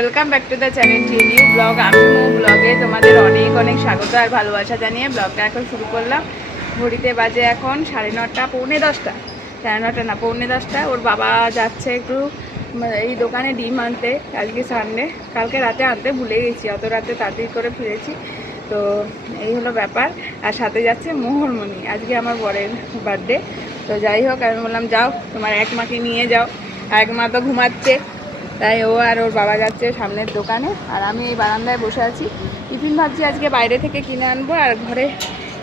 Welcome back to the channel T new blog. আমি ব্লগে তোমাদের অনেক অনেক স্বাগত আর ভালোবাসা জানিয়ে ব্লগটা এখন শুরু করলাম। ঘড়িতে বাজে এখন 9:30, পৌনে 10টা, 9:30 না, পৌনে 10টা। ওর বাবা যাচ্ছে একটু এই দোকানে ডিম আনতে, আজকে সানডে। কালকে রাতে আনতে ভুলে গেছি, অত রাতে তাড়াতাড়ি করে ফিরেছি। তো এই হলো ব্যাপার। আর সাথে যাচ্ছে মোহরমণি, আজকে আমার বরের বার্থডে। তো যাই হোক, আমি বললাম যাও তোমার এক মাকে নিয়ে যাও, এক মা তো ঘুমাচ্ছে। তাই ও আর ওর বাবা যাচ্ছে সামনের দোকানে, আর আমি এই বারান্দায় বসে আছি। টিফিন ভাবছি আজকে বাইরে থেকে কিনে আনবো, আর ঘরে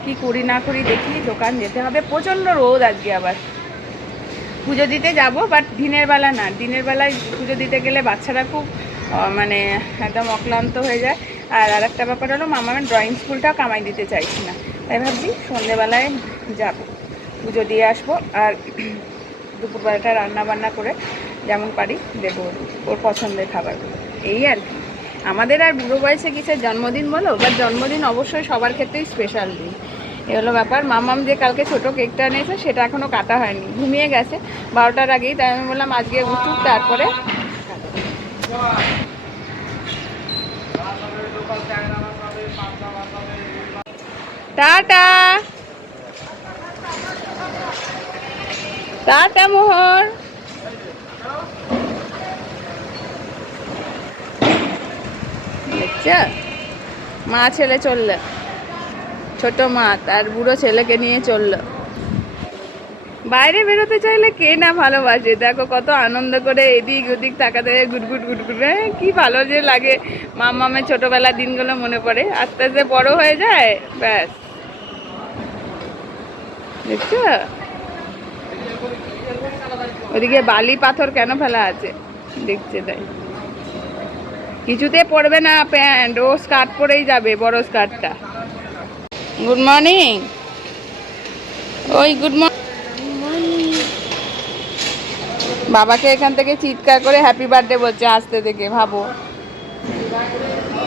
কি করি না করি দেখি। দোকান যেতে হবে, প্রচণ্ড রোদ আজকে। আবার পুজো দিতে যাব, বাট দিনের বেলা না। দিনের বেলায় পুজো দিতে গেলে বাচ্চারা খুব মানে একদম অক্লান্ত হয়ে যায়। আর আরেকটা ব্যাপার হলো, মামার ড্রয়িং স্কুলটাও কামাই দিতে চাইছি না। তাই ভাবছি সন্ধ্যেবেলায় যাব, পুজো দিয়ে আসবো। আর দুপুরবেলাটা রান্না বান্না করে যেমন পারি দেবো ওর পছন্দের খাবারগুলো। এই আর কি। আমাদের আর বুড়ো বয়সে কিসের জন্মদিন বলো, বা জন্মদিন অবশ্যই সবার ক্ষেত্রেই স্পেশাল দিন। এ হলো ব্যাপার। মামাম যে কালকে ছোটো কেকটা এনেছে সেটা এখনও কাটা হয়নি, ঘুমিয়ে গেছে 12টার আগেই। তাই আমি বললাম আজকে উঠুক, তারপরে টাটা টাটা মোহর। দেখছো, মা ছেলে চললো, ছোট মা তার বুড়ো ছেলেকে নিয়ে চললো। বাইরে বেরোতে চাইলে কে না ভালোবাসে, দেখো কত আনন্দ করে এদিক ওদিক তাকাতে, গুটগুট গুটগুট, কি ভালো যে লাগে। মামামের ছোটবেলার দিনগুলো মনে পড়ে। আস্তে আস্তে বড় হয়ে যায়, ব্যাস। দেখছো ওদিকে বালি পাথর কেন ফেলা আছে, দেখছে। তাই কিছুতে পড়বে না প্যান্ট, ও স্কার্ট পরেই যাবে, বড় স্কার্টটা। Good morning. ওই গুড মর্নিং। বাবাকে এখান থেকে চিৎকার করে হ্যাপি বার্থডে বলছে আসতে থেকে, ভাবো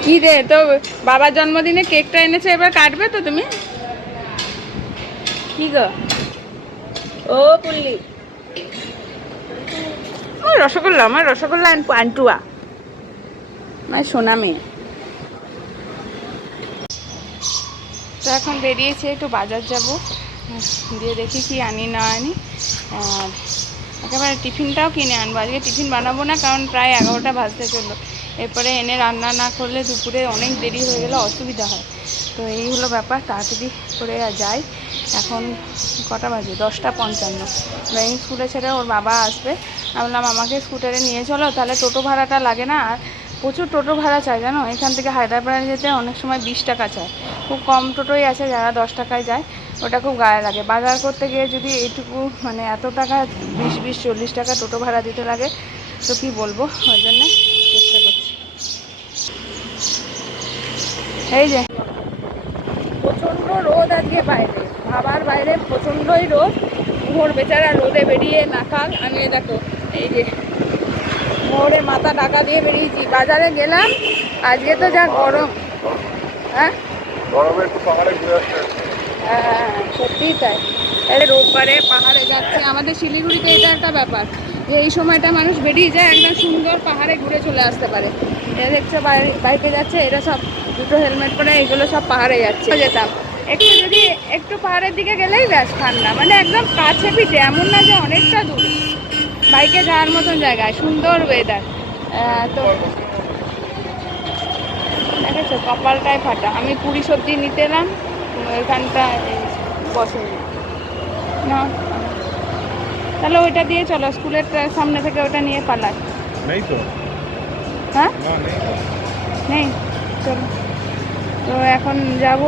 কি রে। তো বাবার জন্মদিনে কেকটা এনেছে, এবার কাটবে তো তুমি? কি গো ও পুল্লি, রসগোল্লা, আমার রসগোল্লা আন্টুয়া, আমার সোনা মেয়ে। তো এখন বেরিয়েছে, একটু বাজার যাব, দিয়ে দেখি কি আনি না আনি। আর একেবারে টিফিনটাও কিনে আনবো। আজকে টিফিন বানাবো না, কারণ প্রায় 11টা বাজতে চললো। এরপরে এনে রান্না না করলে দুপুরে অনেক দেরি হয়ে গেলে অসুবিধা হয়। তো এই হলো ব্যাপার, তাড়াতাড়ি করে যাই। এখন কটা বাজে? 10:55। ড্রয়িং স্কুলে ছেড়ে ওর বাবা আসবে। আমি বললাম আমাকে স্কুটারে নিয়ে চলো, তাহলে টোটো ভাড়াটা লাগে না। আর প্রচুর টোটো ভাড়া চাই জানো, এখান থেকে হায়দ্রাবাদে যেতে অনেক সময় 20 টাকা চায়। খুব কম টোটোই আছে যারা 10 টাকায় যায়, ওটা খুব গায়ে লাগে। বাজার করতে গিয়ে যদি এইটুকু মানে এত টাকা 20-40 টাকা টোটো ভাড়া দিতে লাগে, তো কী বলবো। ওই জন্যে চেষ্টা করছি। এই যে প্রচণ্ড রোদ আজকে বাইরে, ভাবার বাইরে প্রচণ্ডই রোদ। মোহর বেচারা রোদে বেরিয়ে নাকাল। আমি দেখো এই যে মোহরে মাথা ঢাকা দিয়ে বেরিয়েছি, বাজারে গেলাম। আজকে তো যা গরম। হ্যাঁ গরমে একটু পাহাড়ে ঘুরে আসছে। হ্যাঁ সত্যিই তাই। তাহলে রোববারে পাহাড়ে যাচ্ছি। আমাদের শিলিগুড়িতে এটা একটা ব্যাপার যে এই সময়টা মানুষ বেরিয়ে যায়, একদম সুন্দর পাহাড়ে ঘুরে চলে আসতে পারে। এরা দেখছো বাইকে যাচ্ছে, এরা সব দুটো হেলমেট পরে, এগুলো সব পাহাড়ে যাচ্ছে। যেতাম একটু, যদি একটু পাহাড়ের দিকে গেলেই ব্যাস ঠান্ডা, মানে একদম কাছে পিঠে, এমন না যে অনেকটা দূর। বাইকে যাওয়ার মতন জায়গায়, সুন্দর ওয়েদার। তো দেখেছো কপালটায় ফাটা। আমি পুরি সবজি নিতে এলাম, ওইখানটা বসে না, তাহলে ওইটা দিয়ে চলো, স্কুলের সামনে থেকে ওটা নিয়ে পালাই। নেই তো? হ্যাঁ নেই, চলো। তো এখন যাব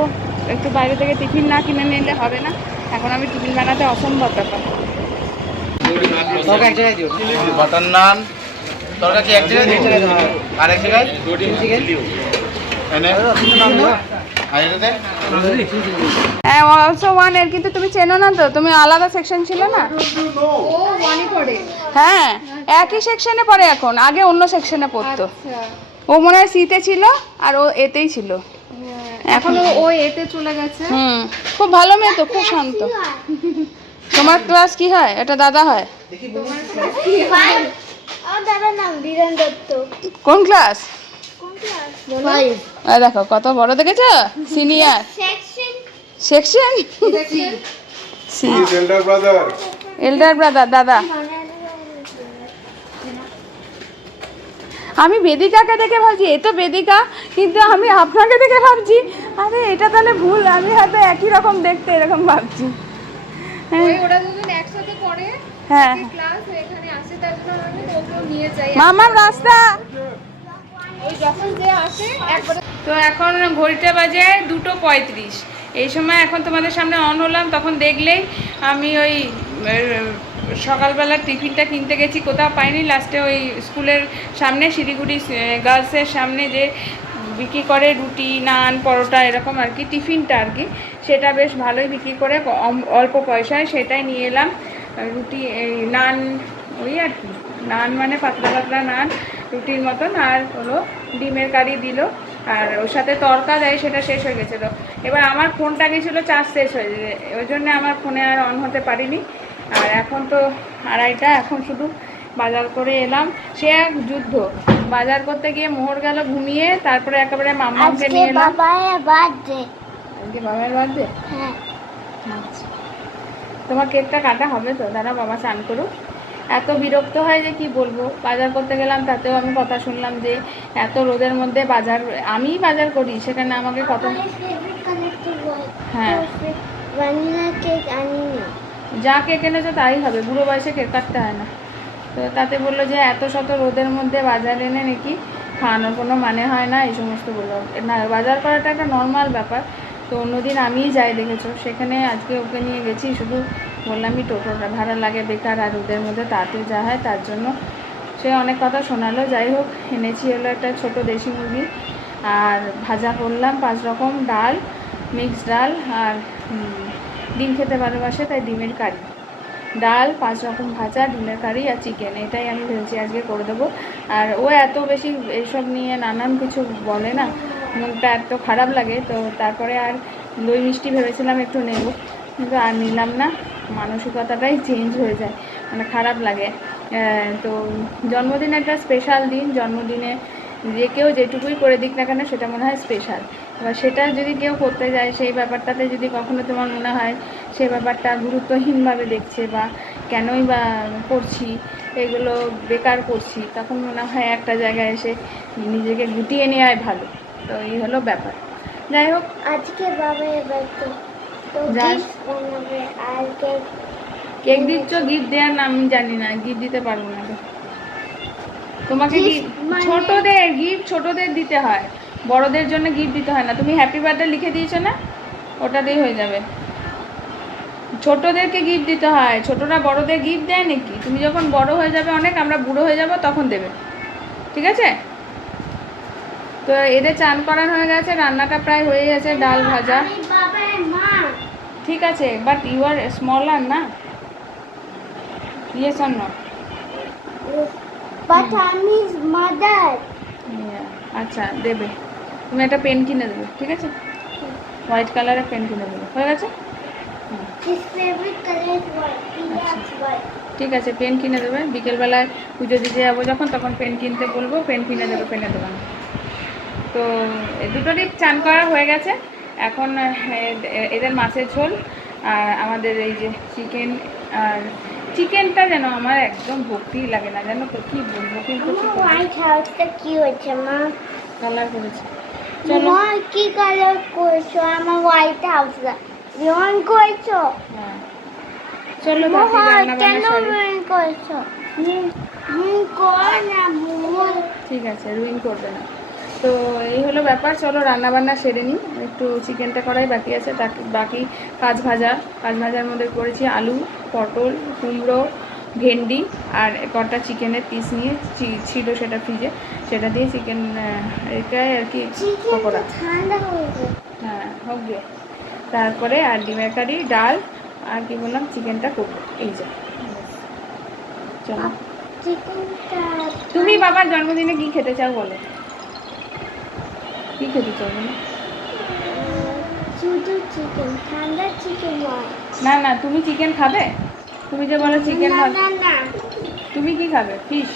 একটু বাইরে থেকে, টিফিন না কিনে নিলে হবে না। এখন আমি টিফিন বানাতে অসম্ভব ব্যাপার। বাটার নান তরকারি এক জায়গায় দিয়েছে, আর এক জায়গায় হ্যাঁ অলসো ওয়ান এর, কিন্তু তুমি চেনো না তো, তুমি আলাদা সেকশন ছিল না। হ্যাঁ একই সেকশনে পড়ে এখন, আগে অন্য সেকশনে পড়তো। ও মনে হয় সিতে ছিল আর ও এতেই ছিল, এখন ও এতে চলে গেছে। খুব ভালো মেয়ে তো, খুব শান্ত। তোমার ক্লাস কি হয়? এটা দাদা হয়। আমার দাদার নাম ধীরেন দত্ত। কোন ক্লাস? কোন ক্লাস? দেখো কত বড় দেখেছো, senior section section C, elder brother. Elder brother দাদা। আমি বেদিকাকে দেখে ভাবছি এ তো বেদিকা, কিন্তু আমি আপনাকে দেখে ভাবছি আরে এটা তাহলে ভুল, আমি হয়তো একই রকম দেখতে এরকম ভাবছি। হ্যাঁ ওরা দুজন একসাথে পড়ে হ্যাঁ ক্লাস এখানে আসে, তার জন্য আমি ওকেও নিয়ে যাই। মামার রাস্তা। ওই যখন যে আসে একবার তো এখন ঘড়িতে বাজে 2:35। এই সময় এখন তোমাদের সামনে অন হলাম, তখন দেখলেই আমি ওই সকালবেলা টিফিনটা কিনতে গেছি, কোথাও পাইনি। লাস্টে ওই স্কুলের সামনে শিলিগুড়ি গার্লসের সামনে যে বিক্রি করে রুটি নান পরোটা এরকম আর কি, টিফিনটা আর কি, সেটা বেশ ভালোই বিক্রি করে অল্প পয়সায়, সেটাই নিয়ে এলাম। রুটি এই নান, ওই আর কি নান মানে পাতলা পাতলা নান রুটির মতন, আর হলো ডিমের কারি দিল, আর ওর সাথে তরকা দেয়, সেটা শেষ হয়ে গেছিলো। এবার আমার ফোনটা গেছিলো চার্জ শেষ হয়ে যায়, ওই জন্য আমার ফোনে আর অন হতে পারিনি। আর এখন তো 2:30, এখন শুধু বাজার করে এলাম। সে এক যুদ্ধ, বাজার করতে গিয়ে মোহর গেল ঘুমিয়ে, তারপরে একেবারে মাম্মাকে আজকে নিয়ে এলাম। বাবার বার্থডে। আজকে বাবার বার্থডে? হ্যাঁ। আচ্ছা, তোমার কেকটা কাটা হবে তো? দাঁড়া বাবা স্নান করুক। এত বিরক্ত হয় যে কি বলবো, বাজার করতে গেলাম তাতেও আমি কথা শুনলাম যে এত রোদের মধ্যে বাজার, আমিই বাজার করি সেখানে আমাকে কত। হ্যাঁ ভ্যানিলা কেক আনিনি। যা কেক এনেছো তাই হবে, বুড়ো বয়সে কেক কাটতে হয় না। তো তাতে বললো যে এত শত রোদের মধ্যে বাজার এনে নাকি খাওয়ানোর কোনো মানে হয় না, এই সমস্ত বললো না। বাজার করাটা একটা নর্মাল ব্যাপার, তো অন্যদিন আমিই যাই দেখেছো, সেখানে আজকে ওকে নিয়ে গেছি, শুধু বললামই টোটোটা ভাড়া লাগে বেকার, আর রোদের মধ্যে তাতে যা হয় তার জন্য সে অনেক কথা শোনালো। যাই হোক, এনেছি হলো একটা ছোট দেশি মুরগি, আর ভাজা করলাম 5 রকম, ডাল, মিক্সড ডাল, আর ডিম খেতে ভালোবাসে তাই ডিমের কারি, ডাল 5 রকম ভাজা, ডিমের কারি আর চিকেন, এটাই আমি ভেবেছি আজকে করে দেবো। আর ও এত বেশি এইসব নিয়ে নানান কিছু বলে না, মনটা এত খারাপ লাগে। তো তারপরে আর দই মিষ্টি ভেবেছিলাম একটু নেব, কিন্তু আর নিলাম না, মানসিকতাটাই চেঞ্জ হয়ে যায়, মানে খারাপ লাগে। তো জন্মদিন একটা স্পেশাল দিন, জন্মদিনে যে কেউ যেটুকুই করে দিক না কেন সেটা মনে হয় স্পেশাল। এবার সেটা যদি কেউ করতে যায়, সেই ব্যাপারটাতে যদি কখনো তোমার মনে হয় সেই ব্যাপারটা গুরুত্বহীনভাবে দেখছে, বা কেনই বা করছি, এগুলো বেকার করছি, তখন মনে হয় একটা জায়গায় এসে নিজেকে গুটিয়ে নেওয়াই ভালো। তো এই হলো ব্যাপার। যাই হোক, আজকে বাবার বার্থডে, তো যাস। গিফট বানাবে আর কেক। কেক দিচ্ছ, গিফট দেওয়ার নাম আমি জানি না, গিফট দিতে পারবো না তো। তোমাকে Gift মানে- ছোটদের গিফট ছোটদের দিতে হয়, বড়দের জন্য গিফট দিতে হয় না। তুমি হ্যাপি বার্থডে লিখে দিয়েছো না, ওটাতেই হয়ে যাবে। ছোটদেরকে গিফট দিতে হয়, ছোটরা বড়দের গিফট দেয় নাকি? তুমি যখন বড় হয়ে যাবে অনেক, আমরা বুড়ো হয়ে যাব, তখন দেবে, ঠিক আছে? তো এদের চান করানো হয়ে গেছে, রান্নাটা প্রায় হয়ে গেছে, ডাল ভাজা, আমি বাবার মা। ঠিক আছে, বাট ইউ আর স্মলার না, ইয়েস অর নট? বাট আমি মাদার। আচ্ছা দেবে, তুমি একটা পেন কিনে দেবে, ঠিক আছে? হোয়াইট কালারের পেন কিনে দেবে, হয়ে গেছে? His favorite color is white. He loves white. ঠিক আছে, পেন কিনে দেবে, বিকেলবেলায় পুজো দিতে যাবো যখন, তখন পেন কিনতে বলবো, পেন কিনে দেবে পেনের দোকানে। তো এই দুটোরই চান করা হয়ে গেছে। এখন এদের মাছের ঝোল, আর আমাদের এই যে চিকেন, আর চিকেনটা যেন আমার একদম ভক্তিই লাগে না, জানো তো, কি বলবো, কিন্তু আমার হোয়াইট হাউসটা কি হয়েছে মা? কালার করেছে। চলো, মা কি কালার করছো আমার হোয়াইট হাউসটা? রং করছো? হ্যাঁ চলো মা বাকি রান্না কেন বান্না সারি। রং করছো? কর না ভুল। ঠিক আছে, রুইন করবে না। তো এই হলো ব্যাপার, চলো রান্না বান্না সেরে নিই, একটু চিকেনটা করাই বাকি আছে, বাকি কাজ ভাজার মধ্যে করেছি আলু, পটল, কুমড়ো, ভেন্ডি, আর কটা চিকেনের পিস নিয়ে ছিল সেটা ফ্রিজে, সেটা দিয়ে চিকেন এটাই আর কি চিকেনটা পকোড়া। ঠান্ডা হয়ে যায়। হ্যাঁ হোক গে, তারপরে আর ডিমের কারি, ডাল, আর কি বললাম, চিকেনটা করবো, এই যে। চলো, চিকেনটা তুমি বাবার জন্মদিনে কি খেতে চাও বলো, কি খেতে চাও বলো? শুধু চিকেন, ঠান্ডা চিকেন নয়। না না, তুমি চিকেন খাবে? তুমি যে বলো চিকেন না খাবে, না না, তুমি কি খাবে? ফিশ?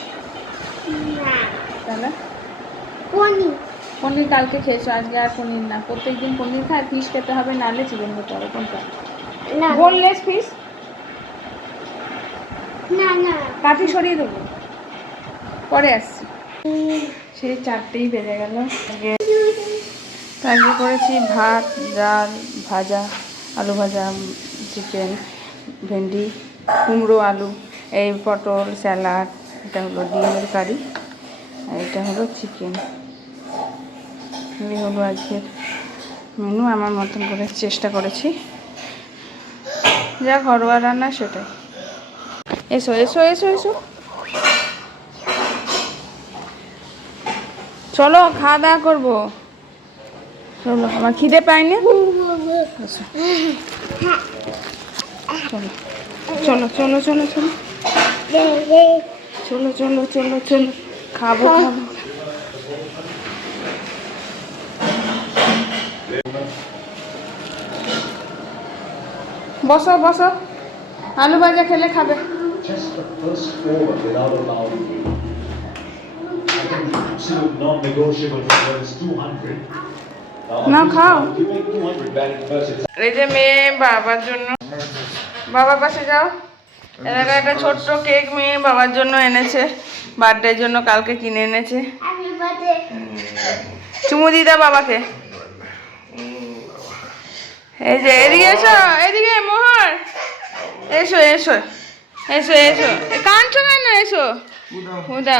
তাহলে পনির পনির কালকে খেয়েছো, আজকে আর পনির না। প্রত্যেকদিন পনির খায়, ফিশ খেতে হবে, নাহলে চিকেন খেতে হবে। কোনটা? না বোনলেস ফিশ। না না কাঠি সরিয়ে দেবো, পরে আসছি। সেই 4টেই বেজে গেল। আজকে করেছি ভাত, ডাল, ভাজা, আলু ভাজা, চিকেন, ভেন্ডি, কুমড়ো, আলু, এই পটল, স্যালাড, এটা হলো ডিমের কারি, আর এটা হলো চিকেন। এই হলো আজকের মেনু। আমার মতন করে চেষ্টা করেছি, যা ঘরোয়া রান্না সেটাই। এসো এসো এসো এসো, চলো খাওয়া দাওয়া করবো। চলো, আমার খিদে পায়নি। আচ্ছা, চলো চলো চলো চলো চলো চলো চলো চলো চলো, খাবো খাবো। বসো বসো, আলু ভাজা খেলে খাবে। Just the first over without allowing you. I think the absolute non-negotiable figure is 200. না খাও। You make 200 bad at first. It's এই যে মেয়ে বাবার জন্য, বাবার পাশে যাও। এলাকায় একটা ছোট্ট কেক মেয়ে বাবার জন্য এনেছে, বার্থডের জন্য কালকে কিনে এনেছে। হ্যাপি বার্থডে চুমু দিদা বাবাকে। এই যে এদিকে এসো, এদিকে মোহর, এসো এসো এসো এসো, কাঁদছো কেন? এসো হুদা।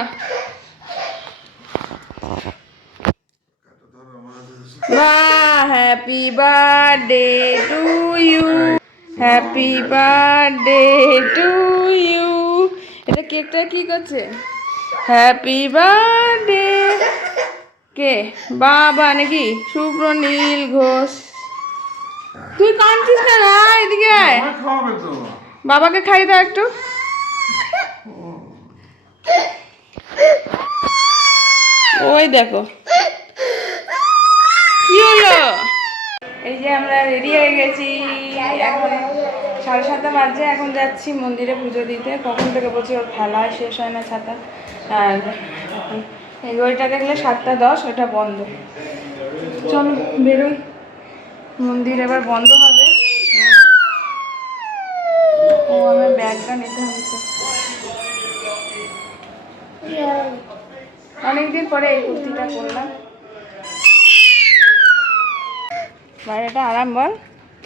বাহ, happy birthday to you, happy birthday to you. এটা কেকটা কি করছে? Happy birthday. কে? বাবা নাকি? সুব্রনীল ঘোষ। তুই কাঁদছিস না? আয় এদিকে আয়, বাবাকে খাইয়ে দাও একটু। ওই দেখো কি হলো। এই যে আমরা রেডি হয়ে গেছি, এখন 7:30 বাজে। এখন যাচ্ছি মন্দিরে পুজো দিতে। কখন থেকে বলছি ওর খেলা শেষ হয় না ছাতা। আর এখন এই ওইটা দেখলে 7:10, ওটা বন্ধ। চলো বেরোই, মন্দির এবার বন্ধ হবে। ও আমার ব্যাগটা নিতে হবে তো। অনেকদিন পরে এই কুর্তিটা পরলাম। বাইরেটা আরাম বল।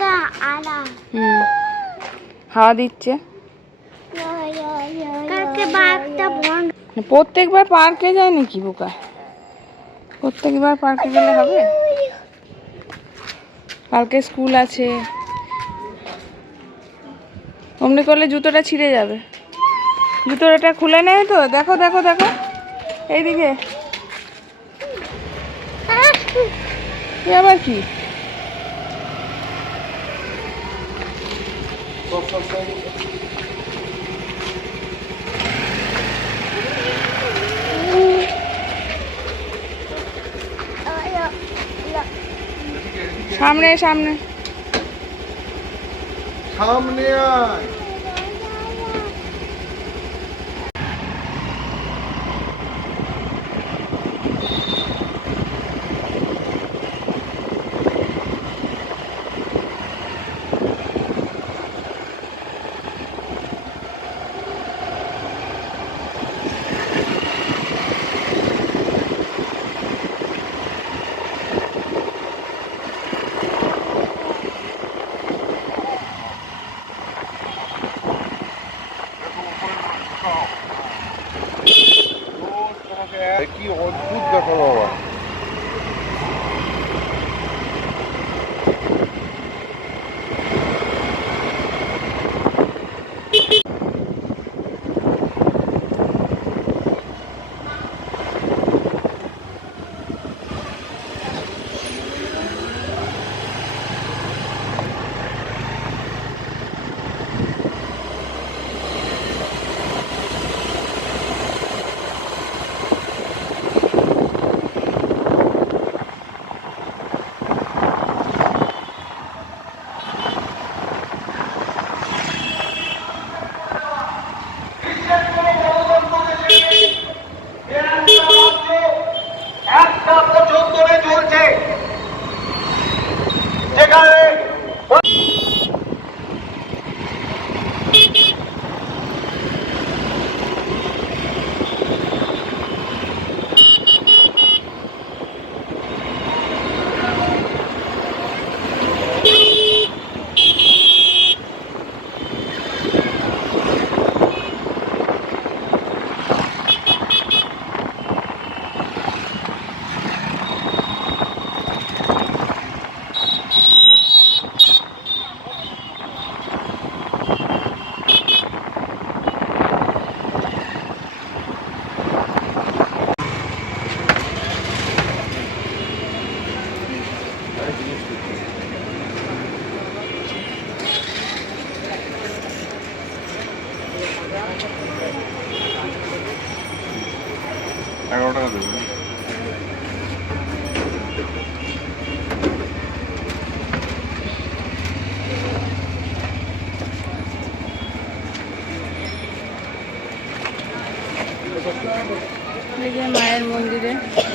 তা আরাম হাওয়া দিচ্ছে। কালকে বারটা বন্ধ। প্রত্যেকবার পার্কে যায় নাকি বোকা? প্রত্যেকবার পার্কে গেলে হবে? কালকে স্কুল আছে, অমনি করলে জুতোটা ছিঁড়ে যাবে। জুতোটা খুলে নেয় তো। দেখো দেখো দেখো, এইদিকে আবার কি? সামনে সামনে সামনে আয়। কি অদ্ভুত ব্যাপার বাবা।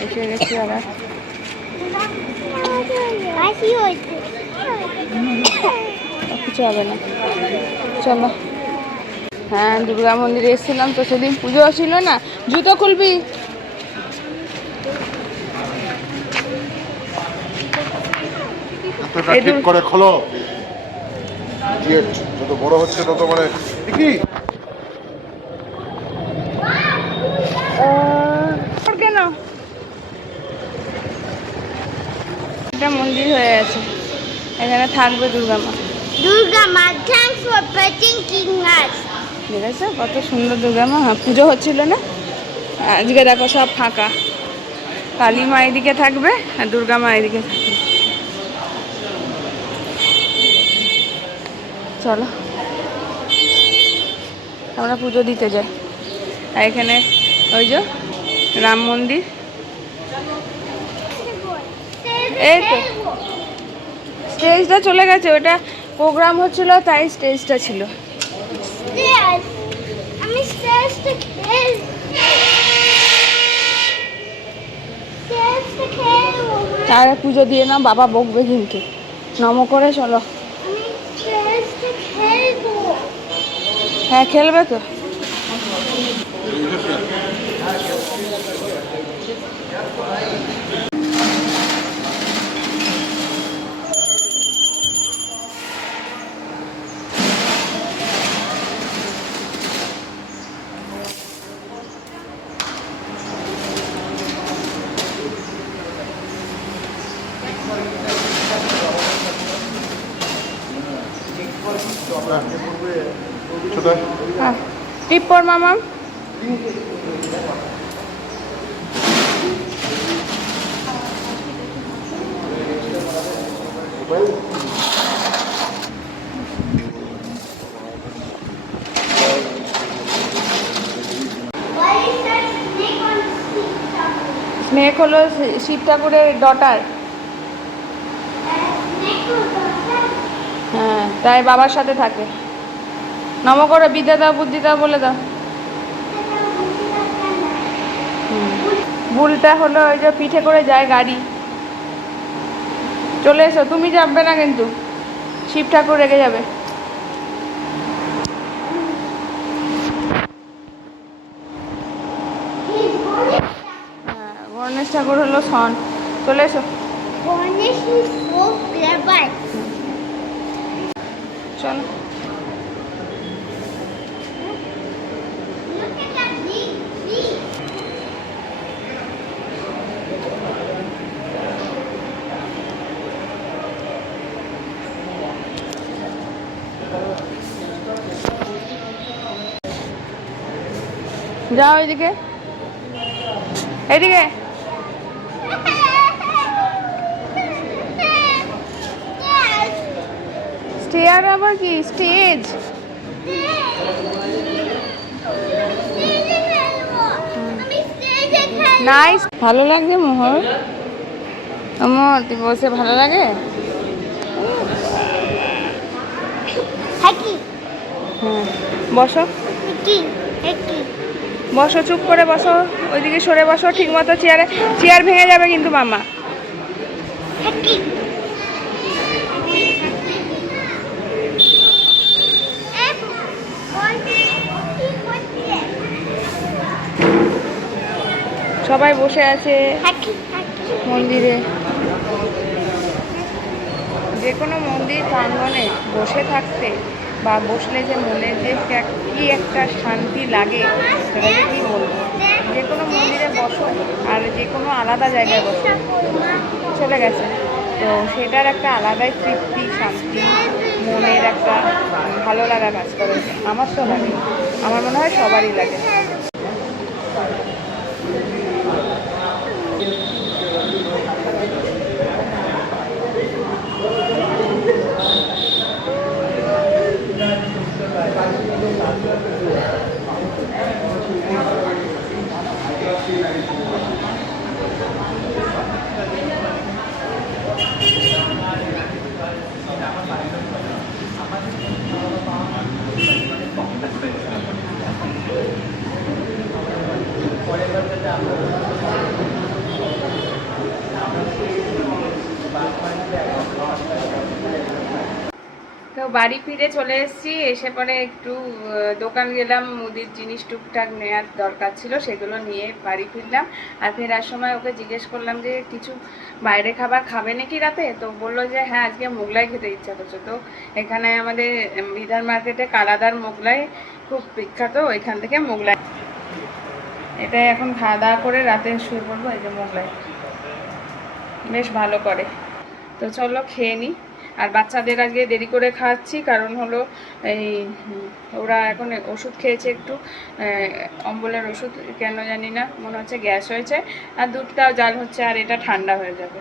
এসে গেছি আবার। কাশি হয়েছে। কিছু হবে না, চলো। হ্যাঁ, দুর্গা মন্দিরে এসেছিলাম তো, সেদিন পুজো ছিল না। জুতো খুলবি? এই ঠিক করে খোলো। যত বড় হচ্ছে তত মানে কি কেন একটা মন্দির হয়ে আছে, এখানে থাকবে দুর্গা মা। দুর্গা মা, থ্যাঙ্কস ফর প্রেজেন্টিং আস। ঠিক আছে, কত সুন্দর দুর্গা মা। হ্যাঁ, পুজো হচ্ছিল না, আজকে দেখো সব ফাঁকা। কালী মা এদিকে থাকবে আর দুর্গা মা এদিকে থাকবে। চলো আমরা পুজো দিতে যাই। আর এখানে ওই যে রাম মন্দির, এই তো স্টেজটা চলে গেছে, ওটা প্রোগ্রাম হচ্ছিল তাই স্টেজটা ছিল। আমি স্টেজটা খেলবো। তার পুজো দিয়ে না, বাবা বকবে কিন্তু। নম করে চলো। আমি স্টেজটা খেলবো। হ্যাঁ, খেলবে তো। হ্যাঁ, টিপ পর মামা। Why is that snake on the seat? Snake হলো শিব ঠাকুরের daughter. Snake was on that. হ্যাঁ, তাই বাবার সাথে থাকে। নম করো, বিদ্যা দাও, বুদ্ধি দাও বলে দাও। বুলটা হলো ওই যে পিঠে করে যায় গাড়ি। চলে এসো, তুমি যাবে না কিন্তু, শিব ঠাকুর রেগে যাবে। হ্যাঁ, গণেশ ঠাকুর হলো সন। চলে এসো, Ganesh is so clever. চলো। Look at that big tree. যাও এদিকে, এদিকে। Yes. স্টেয়ার আবার কি? স্টেজ। নাইস, ভালো লাগছে মোহর। মোহর, তুই বসে ভালো লাগে? Haki, হ্যাঁ, বসো haki, haki. বসো, চুপ করে বসো, ওইদিকে সরে বসো ঠিক মতো চেয়ারে। চেয়ার ভেঙে যাবে কিন্তু মামা। Haki. সবাই বসে আছে Haki, haki. মন্দিরে। যে কোনো মন্দির প্রাঙ্গণে বসে থাকতে বা বসলে যে মনে যে কি একটা শান্তি লাগে, সেটা যে কী বলবো। যে কোনো মন্দিরে বসো আর যে কোনো আলাদা জায়গায় বসো, চলে গেছে তো সেটার একটা আলাদাই তৃপ্তি, শান্তি, মনের একটা ভালো লাগা কাজ করে। আমার তো লাগে, আমার মনে হয় সবারই লাগে। বাড়ি ফিরে চলে এসেছি, এসে পরে একটু দোকান গেলাম, মুদির জিনিস টুকটাক নেওয়ার দরকার ছিল, সেগুলো নিয়ে বাড়ি ফিরলাম। আর ফেরার সময় ওকে জিজ্ঞেস করলাম যে কিছু বাইরে খাবার খাবে নাকি রাতে, তো বললো যে হ্যাঁ আজকে মোগলাই খেতে ইচ্ছা করছে। তো এখানে আমাদের বিধান মার্কেটে কালাদার মোগলাই খুব বিখ্যাত, এখান থেকে মোগলাই, এটাই এখন খাওয়া দাওয়া করে রাতে শুয়ে পড়বো। এই যে মোগলাই বেশ ভালো করে, তো চলো খেয়ে নিই। আর বাচ্চাদের আজকে দেরি করে খাওয়াচ্ছি, কারণ হলো এই ওরা এখন ওষুধ খেয়েছে একটু, অম্বলের ওষুধ, কেন জানি না, মনে হচ্ছে গ্যাস হয়েছে, আর দুধটাও জাল হচ্ছে, আর এটা ঠান্ডা হয়ে যাবে।